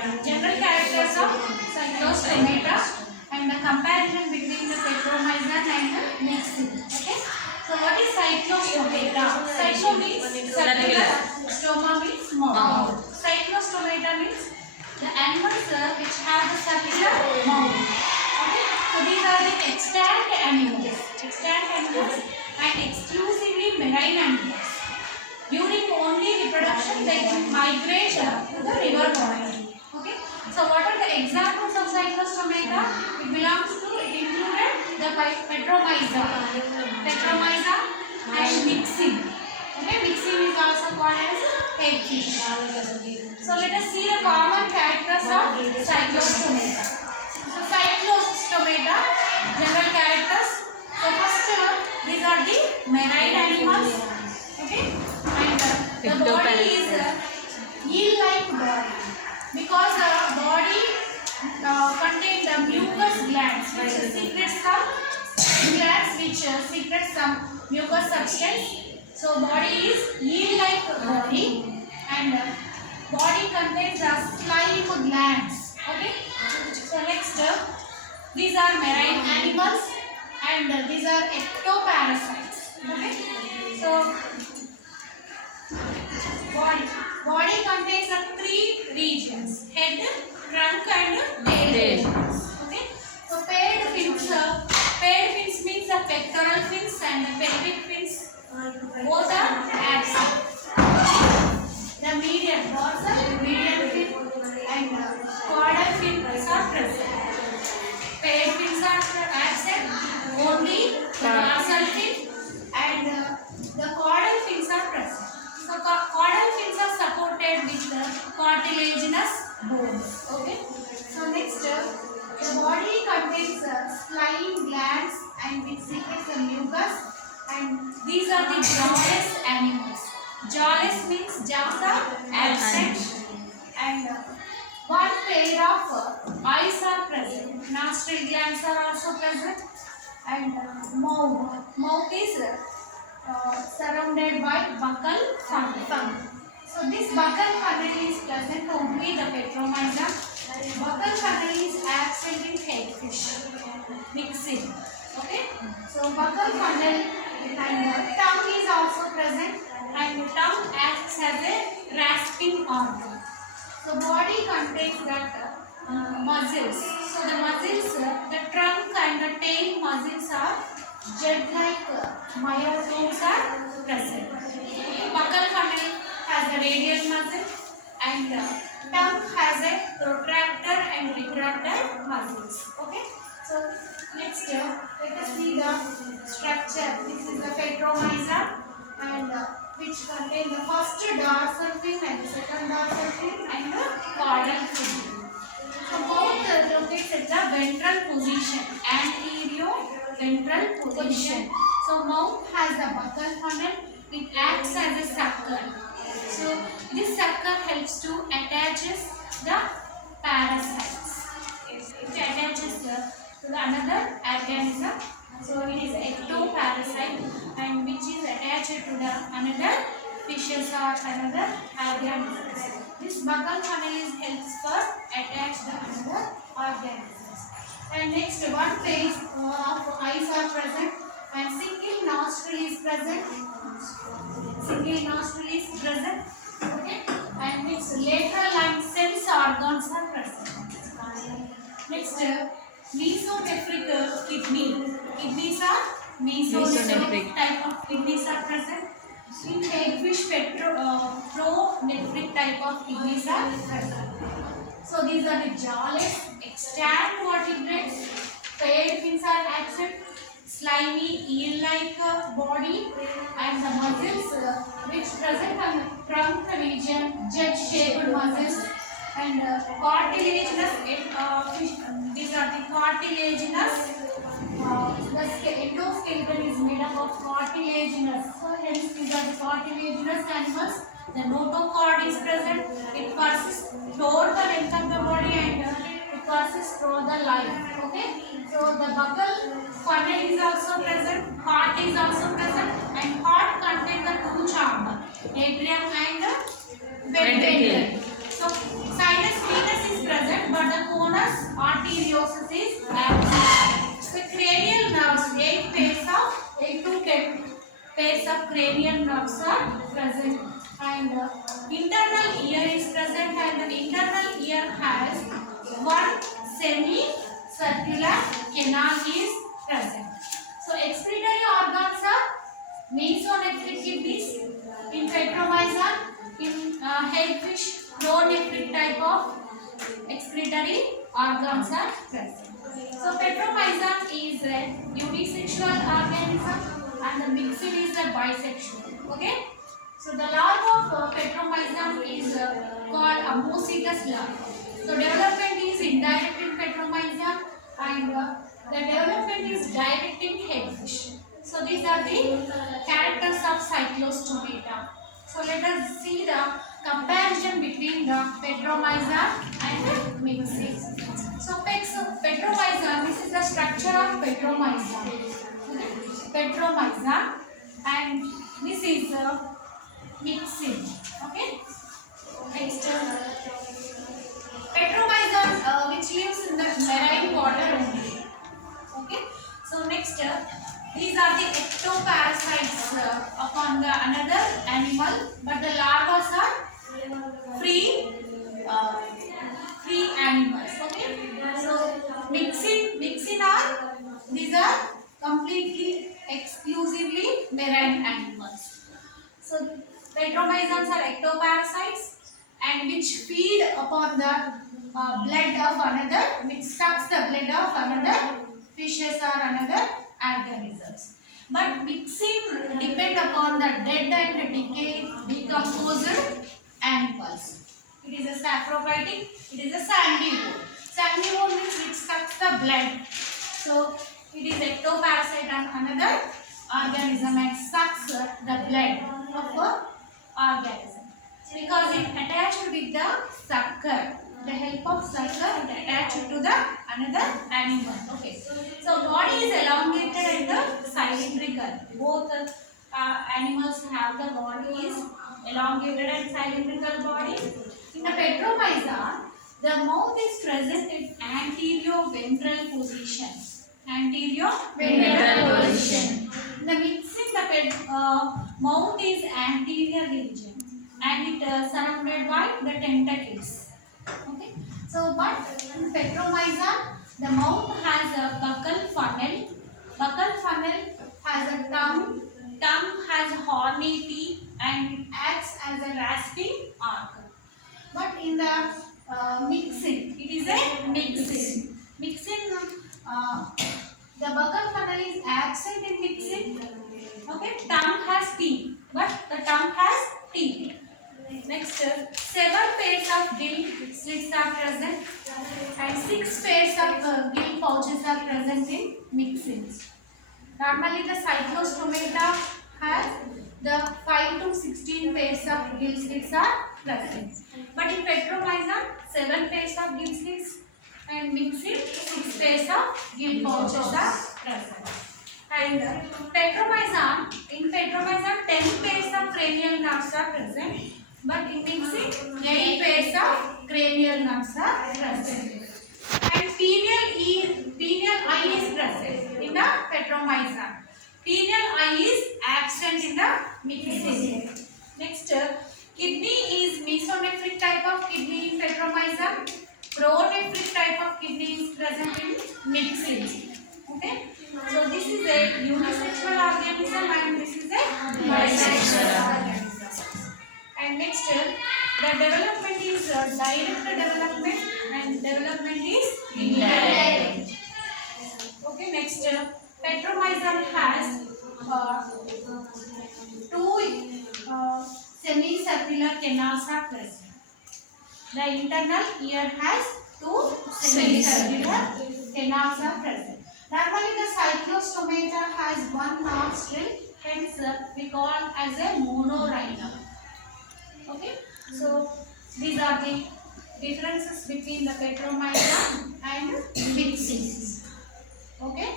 stomata. General characters of cyclostomata and the comparison between the Petromyzon and the Myxin. Okay. So what is cyclostomata? Cyclo means circular, stoma means mouth. Cyclostomata means the animals which have the circular mouth. Okay. So these are the extant animals. Extant animals and exclusively marine animals. During only reproduction, they migrate to the river bottom. Okay. So what are the examples of cyclostomata? It belongs to, it included the Petromyzon and Myxin. Okay, Myxin is also called as hagfish. So let us see the common characters of cyclostomata. So cyclostomata, general characters. So first, these are the marine animals. Okay, and the body is eel-like body because the body contains the mucous glands which secretes some mucous substance. So body is eel-like body and body contains the slime glands. Okay. So next, these are marine animals and these are ectoparasites. Okay. So body contains the three regions: head, trunk, and tail regions. Okay. So paired fins means the pectoral fins and the pelvic fins. Both are absent. The median dorsal, median fin, and caudal fins are present. Paired fins are absent. Only the dorsal fin and the caudal fins are present. So caudal fins are supported with the cartilaginous bones. Okay. So next, the body contains slime glands and which secretes the mucus, and these are the jawless animals. Jawless means jaws are absent, and one pair of eyes are present. Nostril glands are also present, and mouth is surrounded by buccal funnel. So this buccal funnel is present only the Petromyzon. Buccal funnel is absent in hagfish, Myxin. Okay. So buccal funnel and tongue is also present, and tongue acts as a rasping organ. So body contains that muscles. So the muscles, the trunk and the tail muscles are jet-like myotomes are present. Buccal funnel has a radial muscle and tongue has a protractor and retractor muscles. Okay. So next, let us see the structure. This is the Petromyzon and which contain the first dorsal fin and the second dorsal fin and the caudal fin. So both locates at the ventral position, anterior ventral position. So mouth has a buccal funnel. It acts as a sucker. So this sucker helps to attaches the parasites. It attaches to another organism. So it is ectoparasite and which is attached to the another fishes or another organisms. This buccal funnel is helps for attach the another organisms. And next, one pair of eyes are present and single nostril is present. Single nostril is present. Okay. And next, lateral and sense organs are present. Next, mesonephric kidney. Kidneys are mesonephric type of kidneys are present. In hagfish, pronephric type of kidneys are present. So these are the jawless, extant vertebrates. Paired fins are absent. Slimy eel-like body and the muscles which present on the trunk region, jet-shaped muscles and cartilaginous. These are the cartilaginous. The endoskeleton is made up of cartilaginous. So hence these are the cartilaginous animals. The notochord is present. It passes throughout the length of the body and it passes through the life. Okay. So the buccal funnel is also present. Heart is also present, and heart contains the two chambers, atrium and ventricle. So sinus venous is known as arteriosus is absent. So cranial nerves, 8 to 10 pairs of cranial nerves are present, and internal ear is present, and the internal ear has one semi-circular canal is present. So excretory organs are mesonephric kidneys in Petromyza, in hellfish, pronephric type of excretory organs are present. So Petromyza is a unisexual organism and the mixed is a bisexual. Okay. So the larva of Petromyza is called Ammocetus larva. So development is indirect in Petromyza and the development is direct in hellfish. So these are the characters of Cyclostomata. So let us see the comparison between the Petromyza and Myxin. So Petromyza, this is the structure of Petromyza. Petromyza, and this is Myxin. Okay. Next, Petromyza which lives in the marine water only. Okay. So next, these are the ectoparasites upon the another animal, but the larvas are free animals. Okay. So Myxin are, these are completely exclusively marine animals. So Petromyzans are ectoparasites and which feed upon the blood of another, which sucks the blood of another fishes or another organisms. But Myxin depend upon the dead and decomposed animals. It is a saprophytic, it is a sanguivore. Sanguivore means which sucks the blood. So it is ectoparasite on another organism and sucks the blood of an organism. Because it attached with the sucker. The help of sucker it attached to the another animal. Okay. So body is elongated and cylindrical. Both animals have the body is elongated and cylindrical body. In the Petromyza, the mouth is present in anterior-ventral position. Anterior-ventral position. In the Myxin, the mouth is anterior region and it surrounded by the tentacles. Okay. So, but in Petromyza, the mouth has a buccal funnel. Buccal funnel has a tongue. Tongue has horny teeth and it acts as a rasping arc. But in the Myxin, it is a Myxin. The buccal funnel is absent in Myxin. Okay, tongue has teeth, but the tongue has teeth. Next, 7 pairs of gill slits are present and 6 pairs of gill pouches are present in Myxins. Normally, the Cyclostomata has the 5 to 16 pairs of gill slits are present. But in Petromyza, 7 pairs of gill slits and Myxin, 6 pairs of gill pouches are present. And in Petromyza, 10 pairs of cranial nerves are present. But in Myxin, 8 pairs of cranial nerves are present. And pineal eye is present in the Petromyza. Pineal eye is absent in the Myxin. Next, kidney is mesonephric type of kidney in Petromyza. Pronephric type of kidney is present in Myxin. Okay. So this is a unisexual organism and this is a bisexual organism. And next, the development is direct development and development is indirect. Okay, next, Petromyza has 2 semicircular canals are present. The internal ear has 2 semicircular canals are present. Normally, the Cyclostomata has 1 nostril, hence we call as a monorhinum. Okay, so these are the differences between the Petromyza and Myxin. Okay.